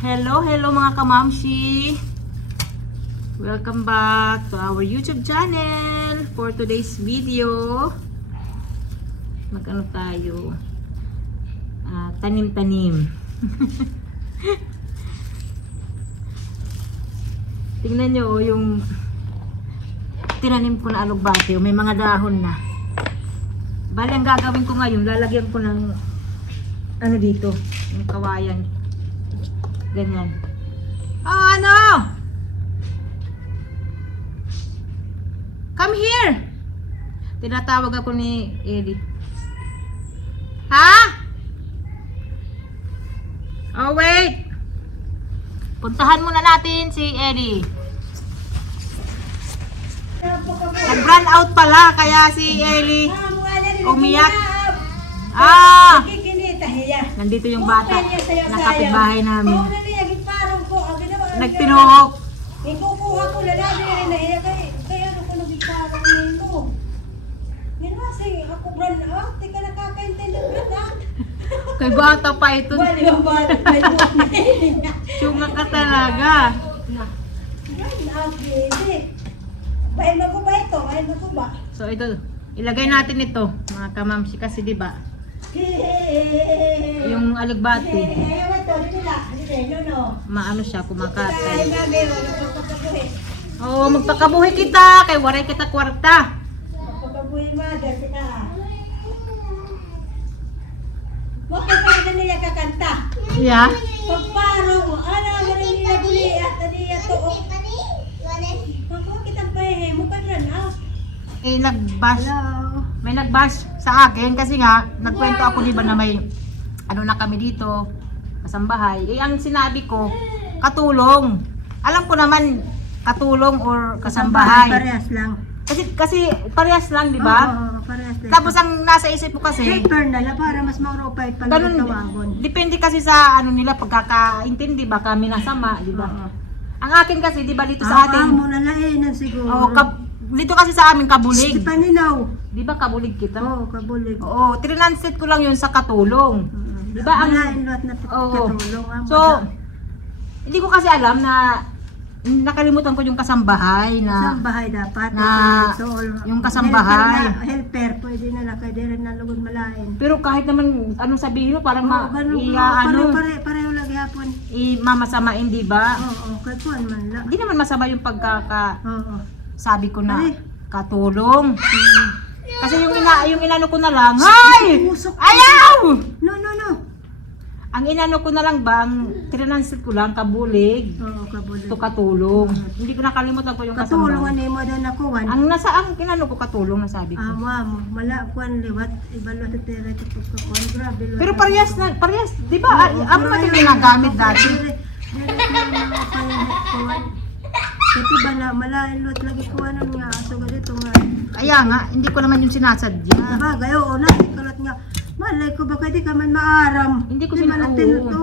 Hello mga kamamshi! Welcome back to our YouTube channel. For today's video, mag-ano tayo? Tanim-tanim. Tingnan nyo yung tinanim ko na alugbate. May mga dahon na. Bali, ang gagawin ko ngayon, lalagyan ko ng ano dito, yung kawayan. Ganyan. Oh, ano? Come here! Tinatawag ako ni Eddie. Ha? Oh, wait! Puntahan muna natin si Eddie. Nag-run out pala, kaya si Ellie umiyak. Nandito yung bata na kapitbahay namin. Nagtinuhok. Ikukuha ko na lang rin na iya kaya ano ko nagparang nilo. Ngano sige ako brand out, di ka nakakaintindi brand out. Kay bata pa ito. Wali ba may buwan na iya. Syunga ka talaga. Brand out gidi. Bahay mo ko ba ito? Bahay mo ko ba? So ito, ilagay natin ito, mga kamamsi, kasi di ba? Yung alugbate, maano siya, kumakatay. Oo, magpakabuhi kita, kay waray kita kwarta. Magpakabuhi mother kita. Bakit pa rin nila kakanta? Yeah. Pagparo mo, ano rin nila buli at niya to. Bakit kitang pahe mo pa rin ah? May nagbash sa akin kasi nga nagkwento ako, di ba, na may ano na kami dito, kasambahay. Ang sinabi ko, katulong. Alam ko naman katulong or kasambahay. Parehas lang. Kasi parehas lang, di ba? Oo, parehas lang. Tapos ang nasa isip ko kasi, Helper na lang para mas maurupay pala ganun, tawagon. depende kasi sa ano nila, pagkakaintindi ba kami nasama, di ba? Ang akin kasi, di ba, dito sa atin, mo na lainan siguro. dito kasi sa amin kabulig. Paninaw. Di ba kabulig kita? Oo, kabulig. Oo, trinansit ko lang yun sa katulong. Di ba ang Malain lot na Oo. katulong. So, hindi ko kasi alam na nakalimutan ko yung kasambahay sa na bahay dapat. na- yung kasambahay. Helper, pwede na lang. Kaya din na lugod malain. pero kahit naman anong sabihin mo, parang Pareho lagi hapon. mamasamain, di ba? Oo, kay kuan man la. Hindi naman masama yung Oo. sabi ko na Ay. katulong. Kasi yung inano ko na lang, hay! Ayaw! No. Ang inano ko na lang ba, ang trinansit ko lang, kabulig, Oo, kabulig. to katulong. Hindi ko nakalimutan ko yung Katulungan kasambahay. ni mo daw nakuwan. Ang inano ko katulong na sabi ko. Mo, mala kuan liwat, ibalo sa tere to pagkakuan, grabe. Pero parehas, di ba? Ang mga ginagamit dati. Kasi ba na malailot lagi kuwanan nga aso ganito nga. Kaya nga, hindi ko naman yung sinasadya. Bagay, oo na, kalat nga. Malay ko baka di ka man maaram. Hindi ko Di man sinasadya. tinuto,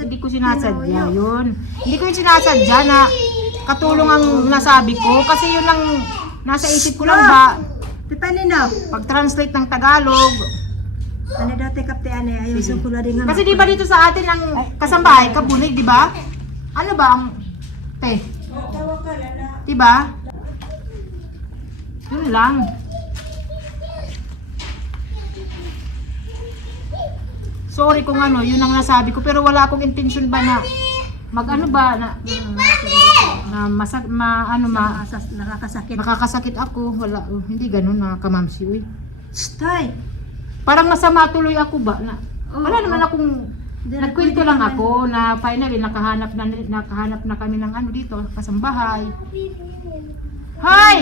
Hindi ko sinasadya yun. Hindi ko yung sinasadya na katulong ang nasabi ko. Kasi yun ang nasa isip ko lang ba, Depende na. pag-translate ng Tagalog. Ano dati kapte ane, ayaw sa kula din nga. Kasi di ba dito sa atin ang kasambahay, kabulig, di ba? Ano ba ang Tawa ka na. di ba? Yun lang. Sorry kung ano, yun ang nasabi ko, pero wala akong intention ba na mag-ano ba na Nakakasakit. makakasakit ako. Wala, hindi ganun na kamamsi. Uy. Stay. Parang masama tuloy ako ba na wala naman akong Di- nagkwento lang ako na finally nakahanap na kami ng ano dito, kasambahay. Hi!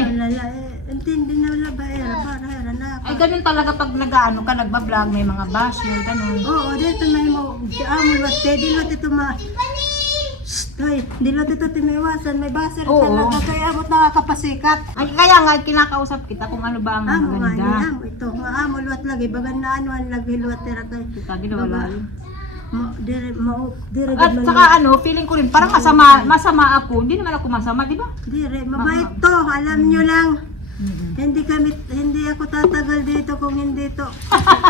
Intindi na wala ba para na. Ay ganun talaga pag nag-ano ka, nagba-vlog, may mga basher, ganun. Oo, dito may mo. Amo wat di lot ito ma. Stay. Di lot ito timiwasan, may baser Oo. talaga kaya abot nakakapasikat. Ay, kaya nga kinakausap kita kung ano ba ang Amo nga ni maganda. amo ito. Nga amo luwat lagi bagan na ano ang lagi luwat tira kay. Kita ginawala yun. Dire At saka ano, feeling ko rin, parang masama ako. Hindi naman ako masama, di ba? dire mabait to, alam nyo lang. Hindi ako tatagal dito kung hindi to.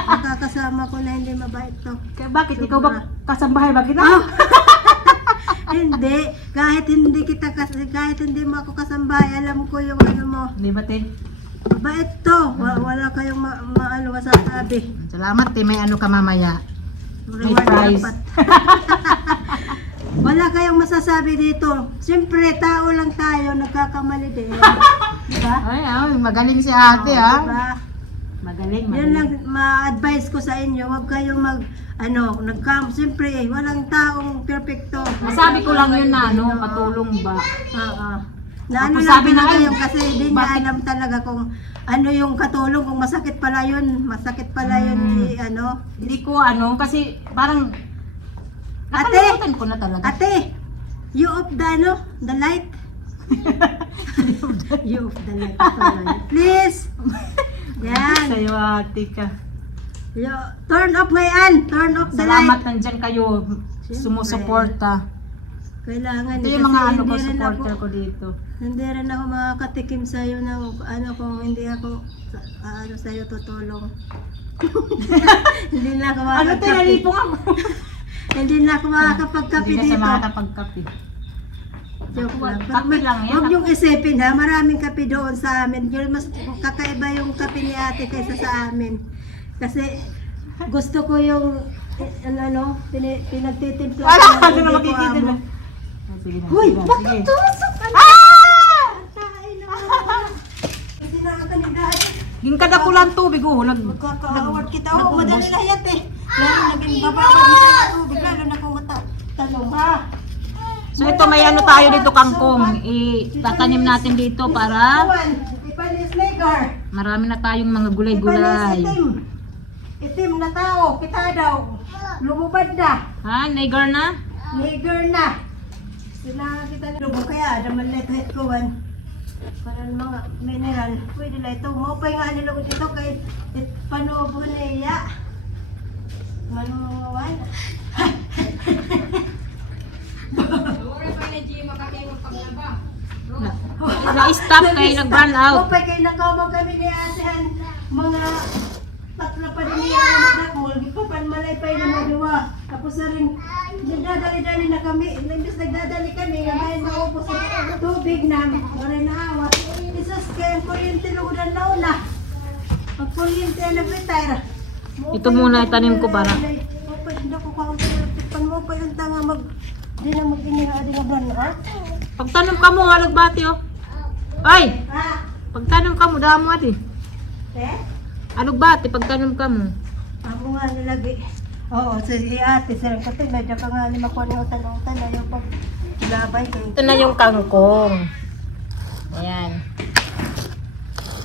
Nakakasama ko na hindi mabait to. Kaya bakit? Ikaw ba kasambahay ba kita? Hindi, kahit hindi mo ako kasambahay, alam ko yung ano mo. Di ba, te? Bait to, wala kayong maano masasabi. Salamat, te. May ano ka mamaya. May Reward prize. dapat. Wala kayong masasabi dito. Siyempre, tao lang tayo, nagkakamali din. Diba? Ay, magaling si ate, Oo, ha? diba? Magaling, Yan lang ma-advise ko sa inyo, huwag kayong siyempre, walang taong perfecto. Masabi ko lang yun na, ano, patulong ba? Oo. Na ano Tapos lang sabi na, talaga ay, yung kasi hindi niya bakit- alam talaga kung ano yung katulong, kung masakit pala yun, Hindi ko, ano, kasi parang, Ate! nakalimutan ko na talaga. Ate, you off the light. You off the light. Please. Yan. Sa'yo, ate ka. Turn off ngayon. Turn off the Salamat, light. nandyan kayo, Siyempre. sumusuporta. Kailangan Ito eh, yung mga kasi ano ko, hindi rin supporter ako- ko dito. Hindi rin ako makakatikim sa'yo ng kung hindi ako sa'yo tutulong. Hindi na ako Ano, makakapagkape. tinalipong ako. Hindi na ako makakapagkape Hindi ka sa dito. makakapagkape. Joke lang. Kape lang yan. Huwag yung isipin ha, maraming kape doon sa amin. Yun, mas kakaiba yung kape ni ate kaysa sa amin. Kasi gusto ko yung pinagtitimpla. Wala, ko ng ano na hindi ko makikita amo. na. Sige na, Hoy, sige na, bakit sige. tusok ka na? Ah! Tayo na. Kasi nakakanigaan. Yung kadakulang tubig, oh, Magkakaaward kita. Oo, nag-ubos. madali na yan eh. Lalo naging bababad na sa tubig. Lalo na kung tanong ha. So ito may ano tayo dito kangkong. Itatanim natin dito para Kawan, ipanis Negar. marami na tayong mga Ipanis gulay-gulay. itim. Itim na tao. Kita daw. Lumubad na. Ha, negar na? Negar na. Sila kita ni Lubo kaya. Daman na ito kawan. Para ng mga mineral. Pwede na ito. Maupay nga nila ko dito kay panubo na iya. Manuwawan. Na-stop kayo, nag-run out. Maupay kayo nakawag kami ni Asehan. Mga tatlo pa din niya na magdakol. Gipapan malay pa yung magawa. Tapos na rin, nagdadali-dali na kami. Imbis nagdadali kami, ngayon maubos sa tubig na. Maray na awa. Isus kaya ang kuryente lugudan na una. Ang kuryente na nag-retire. Ito muna itanim ko para. Maupay, hindi ko kaunti. Pag maupay yung tanga di na mag-iniha, di na brand. Pagtanim ka mo, halagbati oh. Ay! Ha? Pagtanim ka mo, damo ati. Eh? Alugbati, pagtanim ka mo. Ako nga nilagi. Oo, si ate, sir, kasi medyo ka nga ni makuha ng utan-utan na yung paglabay ko. Ito na yung kangkong. Ayan.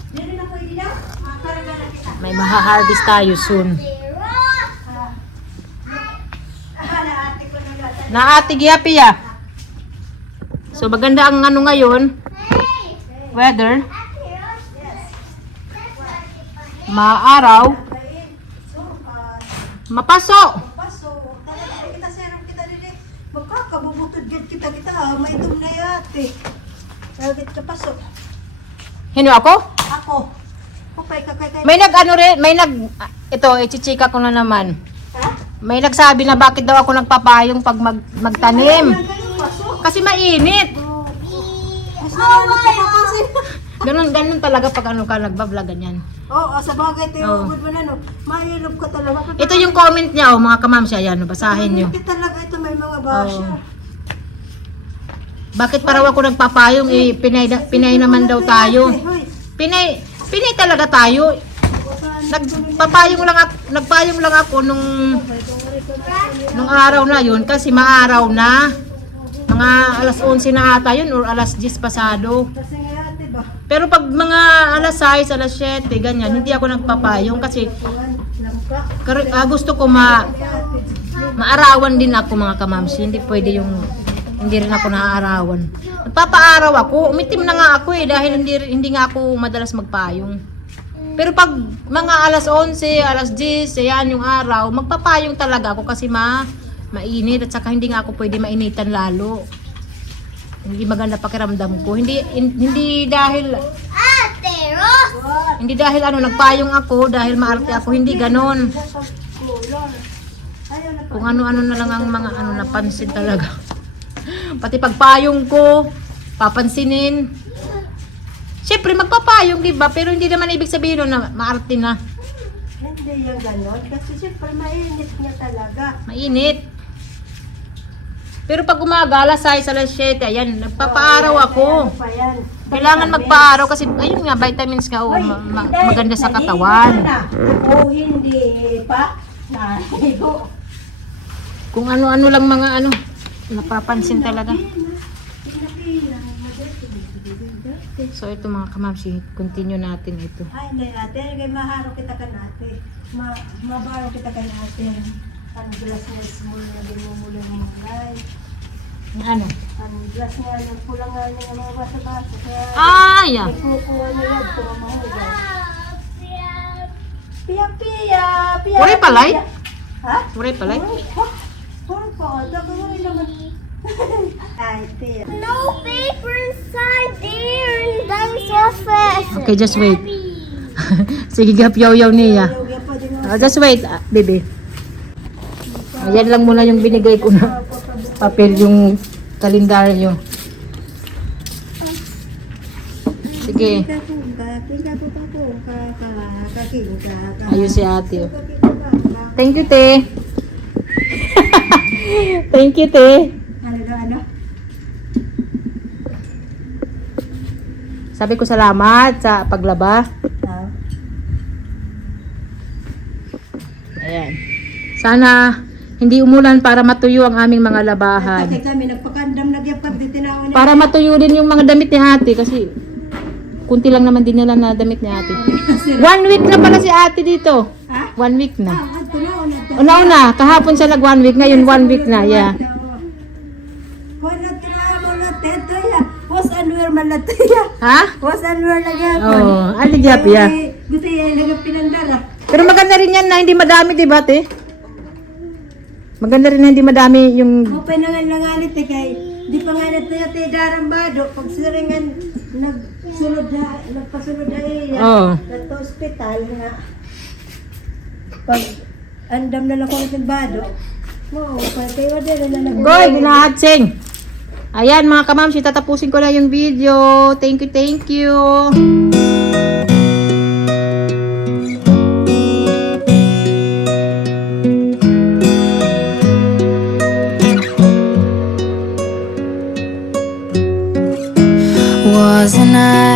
Hindi na pwede na? Makaraga na kita. May maha-harvest tayo soon. Na ate ko nagatan. Na ate Giapi ah. So maganda ang ano ngayon. Weather. Maaraw. Mapaso. Paso, talaga kita sir, kita dili. Magkakabubutod kita maitom na yate. Lagit ka paso. Hino ako? Ako. Kupay ka kay. May nag ano rin, ito, ichichika ko na naman. Ha? May nagsabi na bakit daw ako nagpapayong pag magtanim. Paso. Kasi mainit. Mas nakakapansin. Ganun talaga pag ano ka nagbablog ganyan. Oo, sa bagay tayo, Oo. good mo na no. Mayilog ka talaga. Ito yung comment niya, oh, mga kamamsya, yan, basahin nyo. Hindi talaga ito may mga basyo. Oo. Bakit para ako nagpapayong, pinay naman daw tayo. Hoy, Pinay talaga tayo. Nagpayong lang ako nung araw na yun kasi maaraw na. Mga alas 11 na ata yun or alas 10 pasado. kasi nga ate ba? Pero pag mga alas 6, alas 7, ganyan, hindi ako nagpapayong kasi Langka. gusto ko maarawan din ako mga kamamsi. Hindi rin ako naaarawan. Nagpapaaraw ako, umitim na nga ako dahil hindi nga ako madalas magpayong. Pero pag mga alas 11, alas 10, ayan yung araw, magpapayong talaga ako kasi mainit at saka hindi nga ako pwede mainitan lalo. Hindi maganda pakiramdam ko. Hindi dahil nagpayong ako dahil maarte ako, hindi ganon. Kung ano-ano na lang ang mga napansin talaga. Pati pagpayong ko, papansinin. Siyempre, magpapayong, di ba? Pero hindi naman ibig sabihin nun na maarte na. Hindi yung ganon. Kasi siyempre mainit niya talaga. Mainit. Pero pag umaga, alas 6, alas 7, ayan, nagpapaaraw Oo, ako. ano pa yan? Kailangan Vitamins. magpaaraw kasi, ayun nga, vitamins nga, Hoy, maganda sa naligo katawan. ka na. O hindi pa. Naligo. Kung ano-ano lang mga ano, napapansin talaga. So ito mga kamamsi, continue natin ito. Ay, hindi ate. Kaya maharo kita ka natin. Mabaro kita ka natin. Ang glass na small na dinumulo ng mga guys. Ano? Ang glass nga ng pulang nga ng mga basa-basa. Kaya Yeah. nagkukuha nila ito ang mga guys. Piya-piya! Piya! Puri palay? Ha? Puri palay? Puri pa. Dagawin naman. Ay, piya. No paper inside there. That was so fast. Okay, just wait. Sige, gapyaw-yaw niya. Yoga pa din Just wait, baby. Ayan lang muna yung binigay ko na papel, yung kalendaryo. Sige. Ayun si ate. Thank you, te. Thank you, te. Ano? Sabi ko salamat sa paglaba. Ayan. Sana hindi umulan para matuyo ang aming mga labahan. Kasi kami nagpakandam na gyapag di tinaw ni. Para matuyo din yung mga damit ni ate kasi kunti lang naman din nila na damit ni ate. 1 week na pala si ate dito. Ha? 1 week na. Ato na una. Una-una, kahapon siya nag 1 week, ngayon 1 week na. Yeah. Wala tinaw mo na teto ya. Was anwer man na tiya. Ha? Was anwer na gyapon. Oh, aligap ya. Gusto yan lang pinandara. Pero maganda rin yan na hindi madami, di ba, te? Maganda rin na hindi madami yung... Mupay na nga langalit eh kay di pa nga nato ya te darambado pag siringan nagpasunod na iya. Oo. Sa ospital nga. Pag andam na lang ko ng bado. Wow, pati wa din na nag. Goy, ginahatsing! Ayan mga kamamsi, tatapusin ko na yung video. Thank you, thank you. Wasn't I